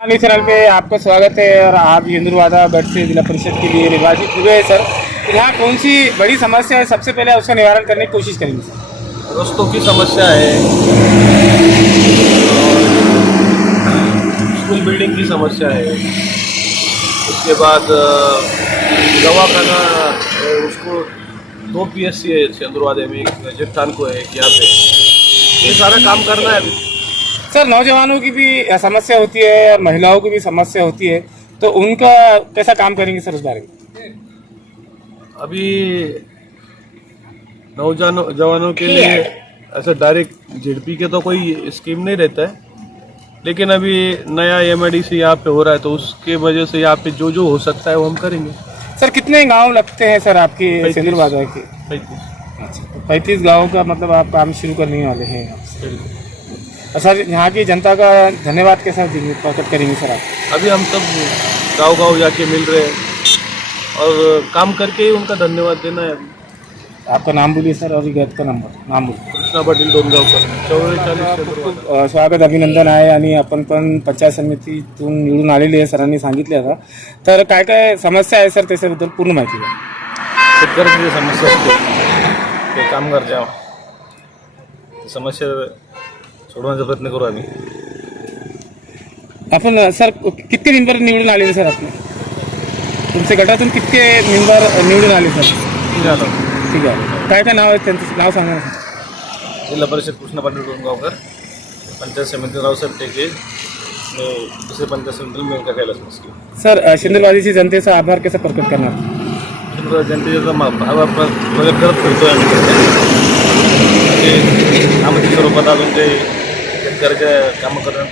आने चैनल पे आपका स्वागत है और आप हिंदुवादा गढ़ से जिला परिषद के लिए निर्वाचित हुए हैं सर। तो यहाँ कौन सी बड़ी समस्या है, सबसे पहले उसका निवारण करने की कोशिश करेंगे सर। रस्तों की समस्या है, स्कूल बिल्डिंग की समस्या है, उसके बाद दवाखाना है, उसको 2 PSC है चंद्रवादे में, एक जेठान को है, एक यहाँ पे, ये सारा काम करना है अभी। सर नौजवानों की भी समस्या होती है और महिलाओं की भी समस्या होती है, तो उनका कैसा काम करेंगे सर उस बारे में? अभी नौजवानों के लिए ऐसा डायरेक्ट ZP के तो कोई स्कीम नहीं रहता है, लेकिन अभी नया MIDC यहाँ पे हो रहा है, तो उसके वजह से यहाँ पे जो जो हो सकता है वो हम करेंगे। सर कितने गांव लगते हैं सर आपके सिंदूरबाजार के? 35। 35 गाँव का मतलब आप काम शुरू करने वाले हैं। और सर यहाँ की जनता का धन्यवाद कैसा प्रकट करेंगे सर आप? अभी हम सब गांव जाके मिल रहे हैं और काम करके ही उनका धन्यवाद देना है। आपका नाम बोलिए सर और गट का नाम बोलिए. कृष्णा पाटील डोनगावकर 44. स्वागत अभिनंदन आहे. आणि आपण पण पंचायत समितीतून निवडून आलेले आहे, सरांनी सांगितले आता. तर काय काय समस्या आहे सर त्याच्याबद्दल पूर्ण माहिती द्या. शेतकऱ्याची जी समस्या असते ते कामगारच्या समस्या सोडवण्याचा प्रयत्न करू आम्ही. आपण सर कितके मेंबर निवडून आलेले सर? आपले तुमच्या गटातून कितके मेंबर निवडून आले सर? ठीक आहे. काय काय नाव आहे त्यांचं, नाव सांगा ना. जिल्हा परिषद कृष्णा पाटील डोनगावकर, पंचायत समिती रावसाहेब टेके, दुसरे पंचायत समिती मेनका कैलास मस्की. सर सिंदूरवादीची जनतेचा आभार कसा प्रकट करणार? जनतेचा आभार प्रकट करत फिरतोय आम्ही. आम्ही स्वरूपात अजून ते शेतकऱ्याच्या कामं करून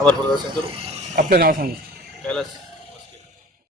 आभार प्रदर्शन करू. आपलं नाव सांगा. कैलास.